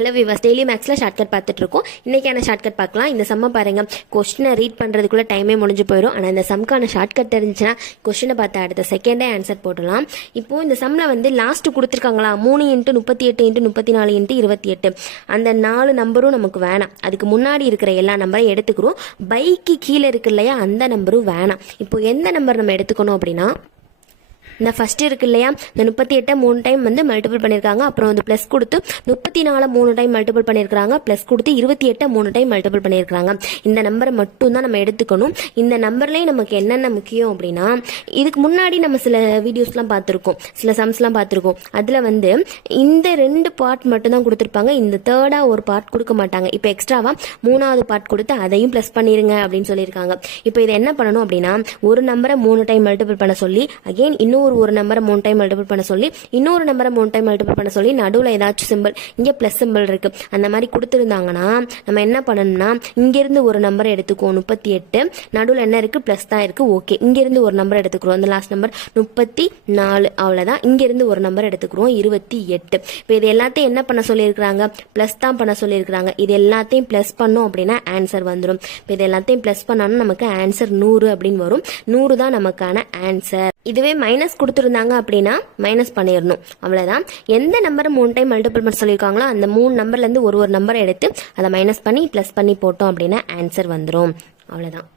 Hello விவாஸ், daily மேக்ஸில் shortcut பார்த்துட்டு இருக்கோம். இன்றைக்கான ஷார்ட்கட் பார்க்கலாம். இந்த சம்மை பாருங்கள். கொஸ்டினை ரீட் பண்ணுறதுக்குள்ளே டைமே முடிஞ்சு போயிடும். ஆனால் இந்த சம்க்கான ஷார்ட்கட் தெரிஞ்சுன்னா கொஸ்டினை பார்த்து அடுத்த செகண்டே ஆன்சர் போடலாம். இப்போது இந்த சம்மில் வந்து லாஸ்ட்டு கொடுத்துருக்காங்களா 3 × 38 × 34 × 28 அந்த 4 நம்பரும் நமக்கு வேணாம். அதுக்கு முன்னாடி இருக்கிற எல்லா நம்பரையும் எடுத்துக்கிறோம். பைக்கு கீழே இருக்கு இல்லையா, அந்த நம்பரும் வேணாம். இப்போ எந்த நம்பர் நம்ம எடுத்துக்கணும் அப்படின்னா, இந்த ஃபஸ்ட்டு இருக்கு இல்லையா, இந்த 38 3 டைம் வந்து மல்டிபிள் பண்ணியிருக்காங்க. அப்புறம் வந்து ப்ளஸ் கொடுத்து 34 3 டைம் மல்டிபிள் பண்ணியிருக்காங்க. ப்ளஸ் கொடுத்து 28 3 டைம் மல்டிபிள் பண்ணியிருக்காங்க. இந்த நம்பரை மட்டும் தான் நம்ம எடுத்துக்கணும். இந்த நம்பர்லேயே நமக்கு என்னென்ன முக்கியம் அப்படின்னா, இதுக்கு முன்னாடி நம்ம சில வீடியோஸ்லாம் பார்த்துருக்கோம், சில சம்ஸ்லாம் பார்த்துருக்கோம். அதில் வந்து இந்த 2 பார்ட் மட்டும் தான் கொடுத்துருப்பாங்க. இந்த தேர்டாக ஒரு பார்ட் கொடுக்க மாட்டாங்க. இப்போ எக்ஸ்ட்ராவாக 3வது பார்ட் கொடுத்து அதையும் ப்ளஸ் பண்ணிடுங்க அப்படின்னு சொல்லியிருக்காங்க. இப்போ இதை என்ன பண்ணணும் அப்படின்னா, ஒரு நம்பரை 3 டைம் மல்டிபிள் பண்ண சொல்லி, அகெயின் இன்னும் ஒரு நம்பரை 3 டைம் மல்டிபிள் பண்ண சொல்லி, இன்னொரு நம்பரை 3 டைம் மல்டிபிள் பண்ண சொல்லி, நடுவில் ஏதாச்சும் சிம்பிள், இங்கே ப்ளஸ் சிம்பிள் இருக்கு, அந்த மாதிரி கொடுத்துருந்தாங்கன்னா நம்ம என்ன பண்ணணும்னா, இங்கிருந்து ஒரு நம்பரை எடுத்துக்குவோம் 38, நடுவில் என்ன இருக்கு, ப்ளஸ் தான் இருக்கு. ஓகே, இங்கிருந்து ஒரு நம்பர் எடுத்துக்கிறோம், அந்த லாஸ்ட் நம்பர் 34, அவ்வளோதான். இங்கிருந்து ஒரு நம்பர் எடுத்துக்கிறோம் 28. இப்போ இது எல்லாத்தையும் என்ன பண்ண சொல்லியிருக்கிறாங்க, ப்ளஸ் தான் பண்ண சொல்லியிருக்கிறாங்க. இது எல்லாத்தையும் ப்ளஸ் பண்ணோம் அப்படின்னா ஆன்சர் வந்துடும். இப்போ இது எல்லாத்தையும் ப்ளஸ் பண்ணாலும் நமக்கு ஆன்சர் 100 அப்படின்னு வரும். 100 தான் நமக்கான ஆன்சர். இதுவே மைனஸ் கொடுத்துருந்தாங்க அப்படின்னா மைனஸ் பண்ணிடணும், அவ்வளோதான். எந்த நம்பரை 3 டைம் மல்டிபிள் பண்ண சொல்லியிருக்காங்களோ அந்த 3 நம்பர்லேருந்து ஒரு நம்பரை எடுத்து அதை மைனஸ் பண்ணி ப்ளஸ் பண்ணி போட்டோம் அப்படின்னா ஆன்சர் வந்துடும், அவ்வளோதான்.